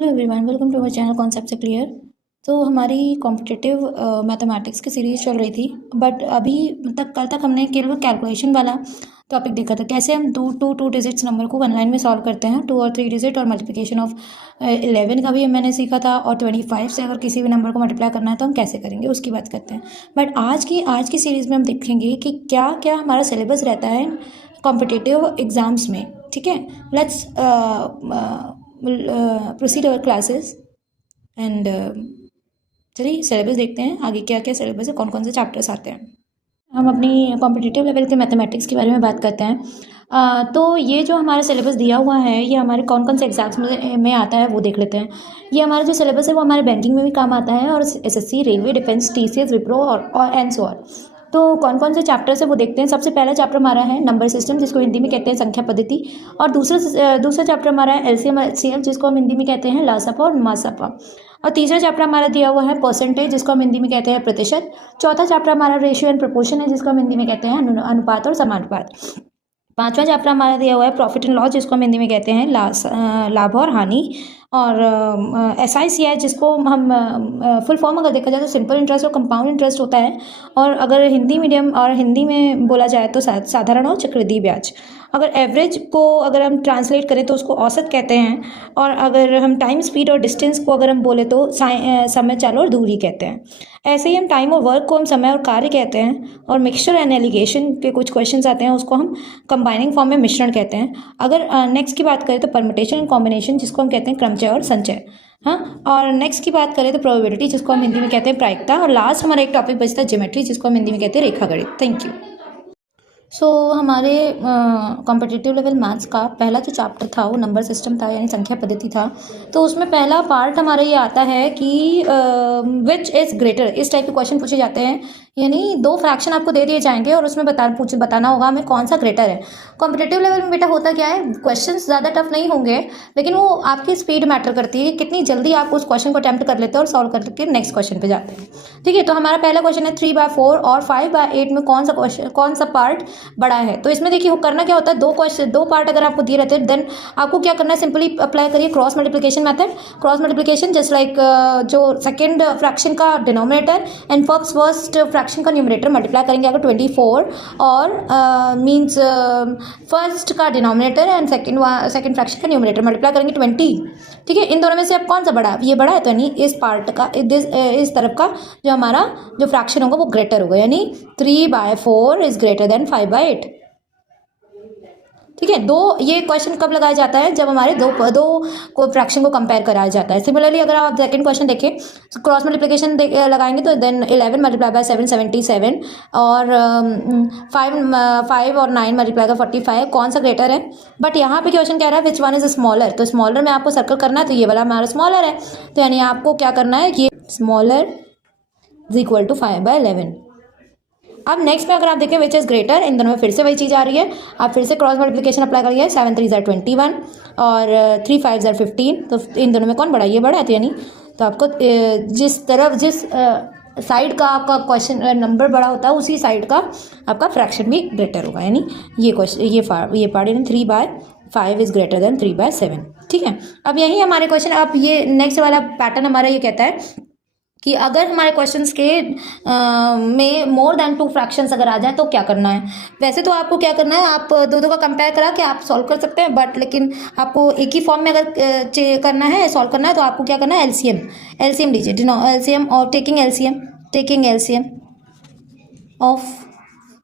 Hello everyone, welcome to my channel concept से clear. तो हमारी कॉम्पिटिटिव मैथमेटिक्स की सीरीज़ चल रही थी, बट अभी तक कल तक हमने केवल कैलकुलेशन वाला टॉपिक देखा था। कैसे हम टू डिजिट्स नंबर को वन लाइन में सॉल्व करते हैं, 2 और 3 डिजिट, और मल्टीप्लिकेशन ऑफ 11 का भी मैंने सीखा था, और 25 से अगर किसी भी नंबर को मल्टीप्लाई करना है तो हम कैसे करेंगे उसकी बात करते हैं। बट आज की सीरीज़ में हम देखेंगे कि क्या क्या हमारा सिलेबस रहता है कॉम्पिटिटिव एग्ज़ाम्स में। ठीक है, let's proceed our classes and चलिए सिलेबस देखते हैं आगे क्या क्या सिलेबस है, कौन कौन से चैप्टर्स आते हैं। हम अपनी कॉम्पिटिटिव लेवल के मैथमेटिक्स के बारे में बात करते हैं। तो ये जो हमारा सिलेबस दिया हुआ है, ये हमारे कौन कौन से एग्जाम्स में आता है वो देख लेते हैं। ये हमारा जो सिलेबस है वो हमारे बैंकिंग में भी काम आता है, और SSC, railway, defence, TCS, Wipro और एंड सो ऑन। तो कौन कौन से चैप्टर्स है वो देखते हैं। सबसे पहला चैप्टर हमारा है नंबर सिस्टम, जिसको हिंदी में कहते हैं संख्या पद्धति। और दूसरा चैप्टर हमारा है एलसीएम एचसीएफ, जिसको हम हिंदी में कहते हैं लासपा और मासपा। और तीसरा चैप्टर हमारा दिया हुआ है परसेंटेज, जिसको हम हिंदी में कहते हैं प्रतिशत। चौथा चैप्टर हमारा रेशियो एंड प्रोपोर्शन है, जिसको हम हिंदी में कहते हैं अनुपात और समानुपात। पांचवा चैप्टर हमारा दिया हुआ है प्रॉफिट एंड लॉस, जिसको हम हिंदी में कहते हैं लाभ और हानि। और SICI, जिसको हम फुल फॉर्म अगर देखा जाए तो सिंपल इंटरेस्ट और कंपाउंड इंटरेस्ट होता है। और अगर हिंदी मीडियम और हिंदी में बोला जाए तो साधारण और चक्रवृद्धि ब्याज। अगर एवरेज को अगर हम ट्रांसलेट करें तो उसको औसत कहते हैं। और अगर हम टाइम, स्पीड और डिस्टेंस को अगर हम बोले तो समय, चाल और दूरी कहते हैं। ऐसे ही हम टाइम और वर्क को हम समय और कार्य कहते हैं। और मिक्सचर एंड एलिगेशन के कुछ क्वेश्चंस आते हैं, उसको हम कंबाइनिंग फॉर्म में मिश्रण कहते हैं। अगर नेक्स्ट की बात करें तो परम्यूटेशन एंड कॉम्बिनेशन, जिसको हम कहते हैं क्रमचय और संचय। हाँ, और नेक्स्ट की बात करें तो प्रोबेबिलिटी, जिसको हम हिंदी में कहते हैं प्रायिकता। और लास्ट हमारा एक टॉपिक बचता है ज्योमेट्री, जिसको हम हिंदी में कहते हैं रेखागणित। Thank you. हमारे कॉम्पिटिटिव लेवल मैथ्स का पहला जो चैप्टर था वो नंबर सिस्टम था, यानी संख्या पद्धति था। तो उसमें पहला पार्ट हमारा ये आता है कि विच इज़ ग्रेटर, इस टाइप के क्वेश्चन पूछे जाते हैं। यानी दो फ्रैक्शन आपको दे दिए जाएंगे और उसमें बताना होगा हमें कौन सा ग्रेटर है। कॉम्पिटिटिव लेवल में बेटा होता क्या है, क्वेश्चन ज़्यादा टफ नहीं होंगे, लेकिन वो आपकी स्पीड मैटर करती है, कितनी जल्दी आप उस क्वेश्चन को अटैम्प्ट कर लेते हैं और सॉल्व करके नेक्स्ट क्वेश्चन पे जाते हैं। ठीक है, तो हमारा पहला क्वेश्चन है 3/4 और 5/8 में कौन सा पार्ट बड़ा है। तो इसमें देखिए करना क्या होता है, दो पार्ट अगर आपको दिए रहते हैं, देन आपको क्या करना है, सिंपली अप्लाई करिए cross multiplication method. Cross multiplication just like जो सेकंड फ्रैक्शन का डिनोमिनेटर एंड फर्स्ट फ्रैक्शन का न्यूमरेटर मल्टीप्लाई करेंगे अगर 24, और मींस फर्स्ट का डिनोमिनेटर एंड सेकंड फ्रैक्शन का न्यूमरेटर मल्टीप्लाई करेंगे 20। ठीक है, इन दोनों में से अब कौन सा बड़ा है, ये बड़ा है, तो यानी इस पार्ट का इस तरफ का जो हमारा जो फ्रैक्शन होगा वो ग्रेटर होगा, यानी 3/4 इज ग्रेटर देन 5/8। ठीक है, ये क्वेश्चन कब लगाया जाता है, जब हमारे दो को फ्रैक्शन को कंपेयर कराया जाता है। सिमिलरली अगर आप सेकंड क्वेश्चन देखें, क्रॉस मल्टीप्लिकेशन लगाएंगे तो देन 11 मल्टीप्लाई बाय 7 77, और 5 और 9 मल्टीप्लाई का 45, कौन सा ग्रेटर है। बट यहाँ पे क्वेश्चन कह रहा है विच वन इज स्मॉलर, तो स्मॉलर में आपको सर्कल करना है, तो ये वाला हमारा स्मॉलर है, तो यानी आपको क्या करना है, ये स्मॉलर इज इक्वल टू 5/11। अब नेक्स्ट में अगर आप देखें विच इज ग्रेटर, इन दोनों में फिर से वही चीज़ आ रही है। आप फिर से क्रॉस मल्टीप्लिकेशन अप्लाई करिए, 7 3 = 21 और 3 5 = 15, तो इन दोनों में कौन बड़ा, ये बड़ा है, तो यानी तो आपको जिस साइड का आपका क्वेश्चन नंबर बड़ा होता है उसी साइड का आपका फ्रैक्शन भी ग्रेटर होगा, यानी ये क्वेश्चन ये पार्ट, यानी 3/5 इज ग्रेटर देन 3/7। ठीक है, अब यही हमारे क्वेश्चन, अब ये नेक्स्ट वाला पैटर्न हमारा ये कहता है कि अगर हमारे क्वेश्चंस के में मोर देन 2 फ्रैक्शंस अगर आ जाए तो क्या करना है। वैसे तो आपको क्या करना है, आप दो का कंपेयर करा के आप सॉल्व कर सकते हैं, बट लेकिन आपको एक ही फॉर्म में अगर करना है, सॉल्व करना है, तो आपको क्या करना है, एलसीएम लीजिए, एलसीएम और taking LCM of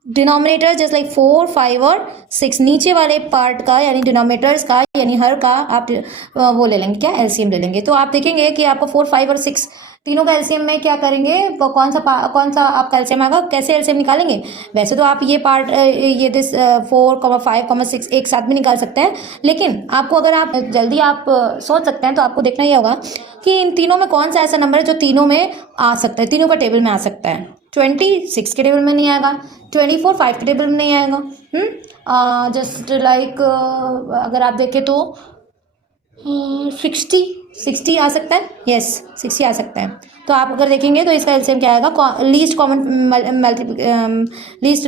denominator just like 4 5 और 6, नीचे वाले पार्ट का यानी डिनोमिनेटर्स का यानी हर का आप वो ले लेंगे, क्या एलसीएम ले लेंगे। तो आप देखेंगे कि आपको 4 5 और 6 तीनों का एलसीएम में क्या करेंगे, कौन सा आपका एलसीएम आएगा, कैसे एलसीएम निकालेंगे। वैसे तो आप ये पार्ट ये 4 5 6 एक साथ भी निकाल सकते हैं, लेकिन आपको अगर आप जल्दी आप सोच सकते हैं तो आपको देखना ही होगा कि इन तीनों में कौन सा ऐसा नंबर है जो तीनों में आ सकता है, तीनों का टेबल में आ सकता है। 26 के टेबल में नहीं आएगा, 24 5 के टेबल में नहीं आएगा। जस्ट लाइक अगर आप देखें तो 60 आ सकता है, यस 60 आ सकता है। तो आप अगर देखेंगे तो इसका एलसीएम क्या आएगा, लीस्ट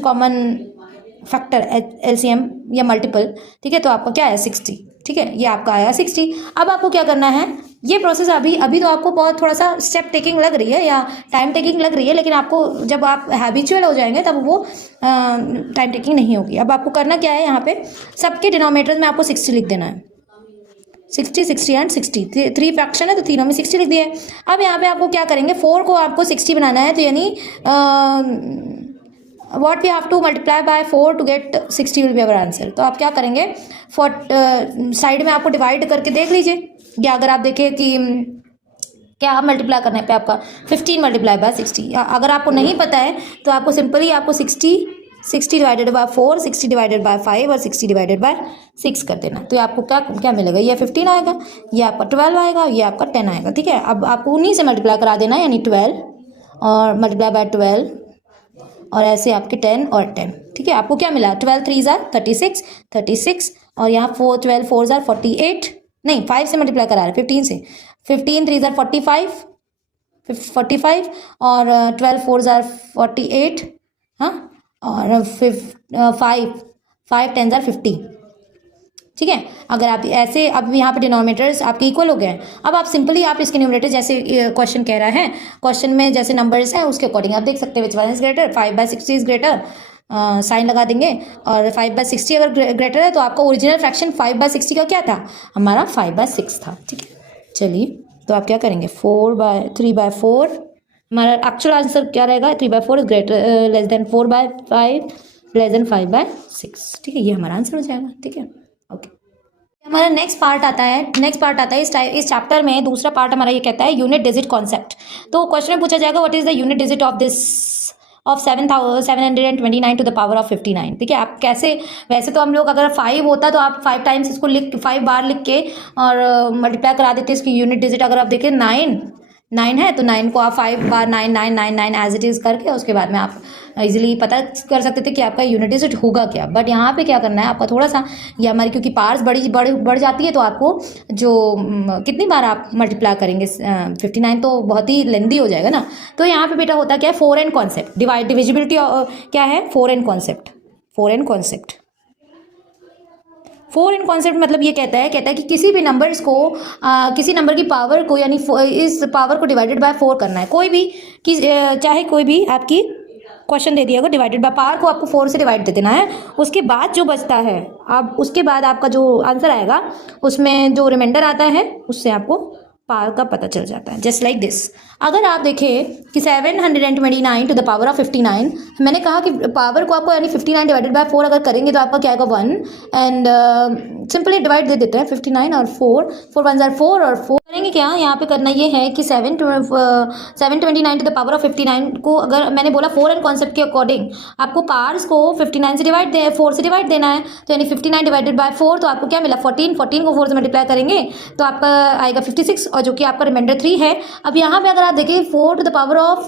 कॉमन फैक्टर एलसीएम या मल्टीपल। ठीक है, तो आपका क्या है 60। ठीक है, ये आपका आया 60। अब आपको क्या करना है, ये प्रोसेस अभी अभी तो आपको बहुत थोड़ा सा स्टेप टेकिंग लग रही है या टाइम टेकिंग लग रही है, लेकिन आपको जब आप हैबिचुअल हो जाएंगे तब वो टाइम टेकिंग नहीं होगी। अब आपको करना क्या है, यहाँ पे सबके डिनोमिनेटर्स में आपको 60 लिख देना है। 60 60 एंड 60 3 फ्रैक्शन है तो तीनों में 60 लिख दिया है। अब यहाँ पे आपको क्या करेंगे, 4 को आपको 60 बनाना है, तो यानी what we have to multiply by 4 to get 60 will be our answer। तो आप क्या करेंगे, साइड में आपको डिवाइड करके देख लीजिए, या अगर आप देखें कि क्या आप मल्टीप्लाई करने पे आपका 15 मल्टीप्लाई बाय 60, अगर आपको नहीं पता है तो आपको सिंपली आपको 60 डिवाइडेड बाय 4, 60 डिवाइडेड बाय 5 और 60 डिवाइडेड बाय 6 कर देना। तो आपको क्या क्या मिलेगा, ये 15 आएगा, ये आपका 12 आएगा, ये आपका 10 आएगा। ठीक है, अब आपको उन्हीं से मल्टीप्लाई करा देना है, यानी 12 और मल्टीप्लाई बाय 12 और ऐसे आपके 10 और 10। ठीक है, आपको क्या मिला, 12 3 जार 36 और यहाँ 12 4 जार 48, नहीं 5 से मल्टीप्लाई करा रहे, 15 से, 15 3 जार 45 और 12 4 जार 48, हाँ, और 5 10 जार 50। ठीक है, अगर आप ऐसे, अब यहाँ पे डिनोमिनेटर्स आपके इक्वल हो गए हैं। अब आप सिंपली आप इसके न्यूमरेटर, जैसे क्वेश्चन कह रहा है, क्वेश्चन में जैसे नंबर्स हैं उसके अकॉर्डिंग आप देख सकते हैं which one is greater, 5/60 is greater, sign लगा देंगे, और 5/60 अगर ग्रेटर है तो आपका ओरिजिनल फ्रैक्शन 5/60 का क्या था, हमारा 5/6 था। ठीक है, चलिए तो आप क्या करेंगे, 3/4, हमारा एक्चुअल आंसर क्या रहेगा, 3/4 is greater less than 4/5 less than 5/6। ठीक है, ये हमारा आंसर हो जाएगा। ठीक है, ओके। हमारा नेक्स्ट पार्ट आता है इस चैप्टर में दूसरा पार्ट हमारा ये कहता है यूनिट डिजिट कॉन्सेप्ट। तो क्वेश्चन में पूछा जाएगा what is the unit digit of 729 to the power of 59। ठीक है, आप कैसे, वैसे तो हम लोग अगर 5 होता तो आप 5 टाइम्स इसको 5 बार लिख के और मल्टीप्लाई करा देते इसकी यूनिट डिजिट। अगर आप देखें 9 है तो 9 को आप 5 बार 9 9 9 9 एज इट इज़ करके उसके बाद में आप इजीली पता कर सकते थे कि आपका यूनिट डिजिट होगा क्या। बट यहाँ पे क्या करना है आपका, थोड़ा सा ये हमारी क्योंकि पार्ट्स बढ़ जाती है, तो आपको जो कितनी बार आप मल्टीप्लाई करेंगे, 59 तो बहुत ही लेंदी हो जाएगा ना। तो यहाँ पे बेटा होता क्या है, 4n कॉन्सेप्ट, डिविजिबिलिटी क्या है, 4n कॉन्सेप्ट। 4n कॉन्सेप्ट मतलब ये कहता है कि किसी भी नंबर्स को किसी नंबर की पावर को, यानी इस पावर को डिवाइडेड बाय 4 करना है। कोई भी चाहे कोई भी आपकी क्वेश्चन दे दिया, डिवाइडेड बाय पावर को आपको 4 से डिवाइड दे देना है, उसके बाद जो बचता है, अब उसके बाद आपका जो आंसर आएगा उसमें जो रिमाइंडर आता है उससे आपको पावर का पता चल जाता है। जस्ट लाइक दिस, अगर आप देखें कि 729 टू द पावर ऑफ 59, मैंने कहा कि पावर को आपको यानी 59 डिवाइडेड बाय 4 अगर करेंगे तो आपका क्या आएगा 1, एंड सिंपली डिवाइड दे देते हैं 59 और 4 1 जार 4 और 4 करेंगे क्या, यहाँ पे करना ये है कि 729 टू द पावर ऑफ 59 को, अगर मैंने बोला 4n कॉन्सेप्ट के अकॉर्डिंग आपको पावर्स को 4 से डिवाइड देना है, तो यानी 59 डिवाइडेड बाय 4, तो आपको क्या मिला 14 को 4 से मल्टीप्लाई करेंगे तो आपका आएगा 56, और जो कि आपका रिमाइंडर 3 है। अब यहाँ पे अगर आप देखिए 4 to the power of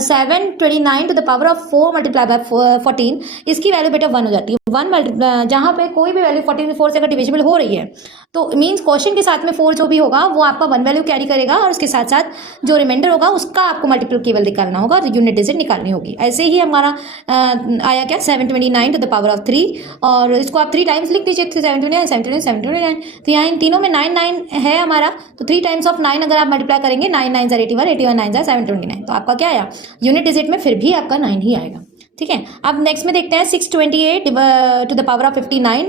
729 to the power of 4 multiply by 14, इसकी वैल्यू बेटा 1 हो जाती है। 1 जहाँ पे कोई भी वैल्यू 14 से 4 से अगर डिविजिबल हो रही है तो मीन्स क्वेश्चन के साथ में 4 जो भी होगा वो आपका 1 वैल्यू कैरी करेगा, और उसके साथ साथ जो रिमाइंडर होगा उसका आपको मल्टीपल केवल निकालना होगा और यूनिट डिजिट निकालनी होगी। ऐसे ही हमारा आया क्या 729 टू द पावर ऑफ 3, और इसको आप 3 टाइम्स लिख दीजिए, 729 729 729। तो यहाँ इन तीनों में 9 9 है हमारा, तो 3 टाइम्स ऑफ 9 अगर आप मल्टीप्लाई करेंगे, 9 9 जार 81, 81 9 जार 729, तो आपका क्या आया, यूनिट डिजिट में फिर भी आपका 9 ही आएगा। ठीक है, अब नेक्स्ट में देखते हैं 628 टू द पावर ऑफ 59,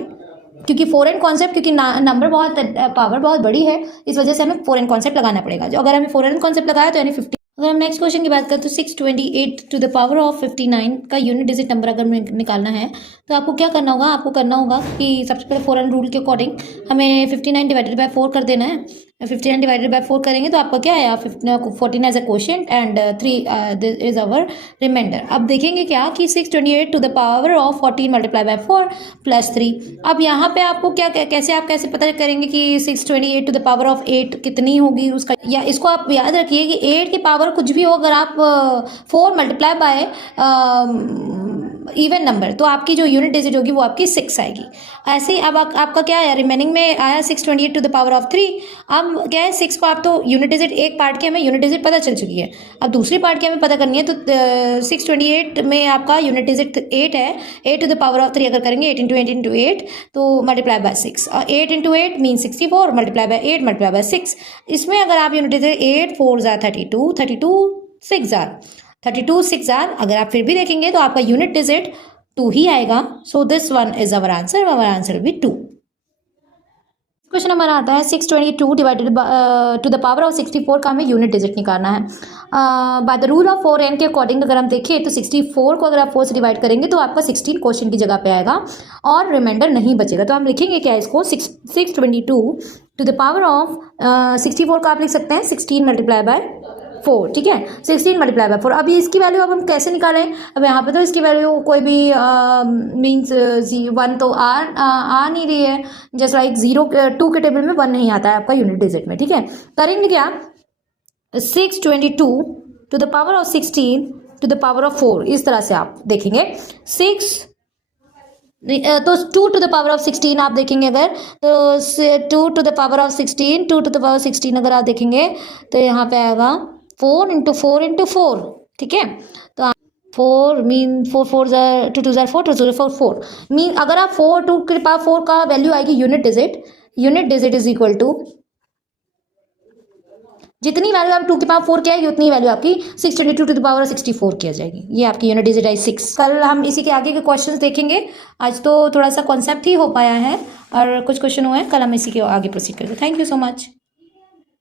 क्योंकि 4n कॉन्सेप्ट, क्योंकि नंबर पावर बहुत बड़ी है, इस वजह से हमें 4n कॉन्सेप्ट लगाना पड़ेगा। जो अगर हमें 4n कॉन्सेप्ट लगाया तो यानी 50। अगर हम नेक्स्ट क्वेश्चन की बात करें तो 628 टू द पावर ऑफ 59 का यूनिट डिजिट नंबर अगर निकालना है तो आपको क्या करना होगा, आपको करना होगा कि सबसे पहले 4n रूल के अकॉर्डिंग हमें 59 डिवाइडेड बाय 4 कर देना है। 59 डिवाइडेड बाय 4 करेंगे तो आपका क्या आया, 14 as a quotient and 3 is our remainder. अब देखेंगे क्या कि 628 to the power of 14 multiply by 4 plus 3। अब यहाँ पे आपको क्या कैसे पता करेंगे कि 628 टू द पावर ऑफ 8 कितनी होगी उसका, या इसको आप याद रखिए कि 8 की पावर कुछ भी हो, अगर आप 4 मल्टीप्लाई बाय इवन नंबर, तो आपकी जो यूनिट डिजिट होगी वो आपकी 6 आएगी। ऐसे ही अब आपका क्या है, रिमेनिंग में आया 628 टू द पावर ऑफ 3। अब क्या है, 6 को आप तो यूनिट डिजिट, एक पार्ट की हमें यूनिट डिजिट पता चल चुकी है, अब दूसरी पार्ट की हमें पता करनी है। तो 628 में आपका यूनिट डिजिट 8 है, 8 टू द पावर ऑफ 3 अगर करेंगे 8 इंटू 8 तो मल्टीप्लाई बाय 6, और 8 into 8 mean 64, multiply by 8 multiply by 6। इसमें अगर आप यूनिट डिजिट 8 4 जार 32, 32 6 जार, अगर आप फिर भी देखेंगे तो आपका यूनिट डिजिट 2 ही आएगा। So this one is our answer will be 2। Question हमारा आता है 622 divided to the power of 64 का हमें यूनिट डिजिट निकालना है। By the rule of 4n के अकॉर्डिंग अगर हम देखें तो 64 को अगर आप 4 से डिवाइड करेंगे तो आपका 16 क्वेश्चन की जगह पे आएगा और रिमाइंडर नहीं बचेगा। तो हम लिखेंगे क्या इसको, 622 टू द पावर ऑफ 64 का आप लिख सकते हैं 16 मल्टीप्लाई बाय 4, ठीक है, 16 मल्टीप्लाई बाय 4। अभी इसकी वैल्यू अब हम कैसे निकालें, अब यहाँ पे तो इसकी वैल्यू कोई भी मीन्स 1 तो आ नहीं रही है, जस्ट लाइक 2 के टेबल में 1 नहीं आता है आपका यूनिट डिजिट में, ठीक है। करेंगे क्या, 622 to the power of 16 to the power of 4, इस तरह से आप देखेंगे। 6 तो 2 टू द पावर ऑफ 16 आप देखेंगे अगर, तो 2 to the power of 16, 2 to the power 16 अगर आप देखेंगे तो यहाँ पे आएगा 4 इंटू 4 इंटू 4, ठीक है। तो 4 मीन 4 4 जार 2 2 जार 4 2 2 4 4 मीन अगर आप 4 2 के पावर 4 का वैल्यू आएगी unit digit is equal to, जितनी वैल्यू आप 2 के पावर 4 की आएगी उतनी वैल्यू आपकी 622 टू द पावर 64 की आ जाएगी। ये आपकी यूनिट डिजिट आई 6। कल हम इसी के आगे के क्वेश्चंस देखेंगे, आज तो थोड़ा सा कॉन्सेप्ट ही हो पाया है और कुछ क्वेश्चन हुए हैं, कल हम इसी के आगे प्रोसीड करेंगे। Thank you so much.